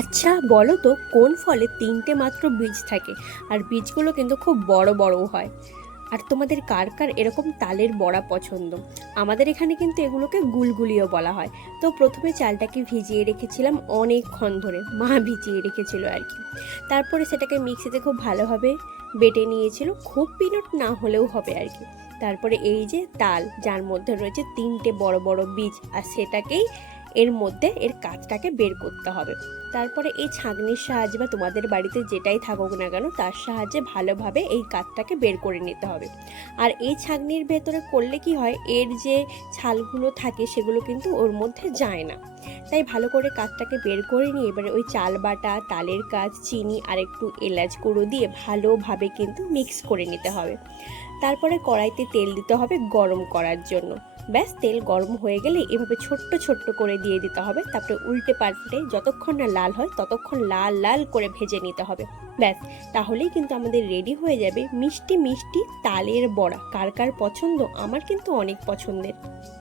আচ্ছা বলো তো, কোন ফলে তিনটে মাত্র বীজ থাকে আর বীজগুলো কিন্তু খুব বড় বড়ও হয়? আর তোমাদের কার কার এরকম তালের বড়া পছন্দ? আমাদের এখানে কিন্তু এগুলোকে গুলগুলিও বলা হয়। তো প্রথমে চালটাকে ভিজিয়ে রেখেছিলাম অনেকক্ষণ ধরে, মা ভিজিয়ে রেখেছিল আর কি। তারপরে সেটাকে মিক্সিতে খুব ভালোভাবে বেটে নিয়েছিল, খুব পিনট না হলেও হবে আর কি। তারপরে এই যে তাল, যার মধ্যে রয়েছে তিনটে বড় বড় বীজ, আর সেটাকেই এর মধ্যে এর কাঠটাকে বের করতে হবে। তারপরে এই ছাঁকনির সাহায্যে বা তোমাদের বাড়িতে যেটাই থাকুক না কেন তার সাহায্যে ভালোভাবে এই কাঠটাকে বের করে নিতে হবে। আর এই ছাঁকনির ভেতরে করলে কি হয়, এর যে ছালগুলো থাকে সেগুলো কিন্তু ওর মধ্যে যায় না। তাই ভালো করে কাঠটাকে বের করে নিয়ে এবারে ওই চাল বাটা, তালের কাজ, চিনি আর একটু এলাচ গুঁড়ো দিয়ে ভালোভাবে কিন্তু মিক্স করে নিতে হবে। তারপরে কড়াইতে তেল দিতে হবে গরম করার জন্য। ব্যাস, তেল গরম হয়ে গেলে এভাবে ছোট্ট ছোট্ট করে দিয়ে দিতে হবে। তারপরে উল্টে পাল্টে যতক্ষণ না লাল হয় ততক্ষণ লাল লাল করে ভেজে নিতে হবে। ব্যাস, তাহলেই কিন্তু আমাদের রেডি হয়ে যাবে মিষ্টি মিষ্টি তালের বড়া। কার কার পছন্দ? আমার কিন্তু অনেক পছন্দের।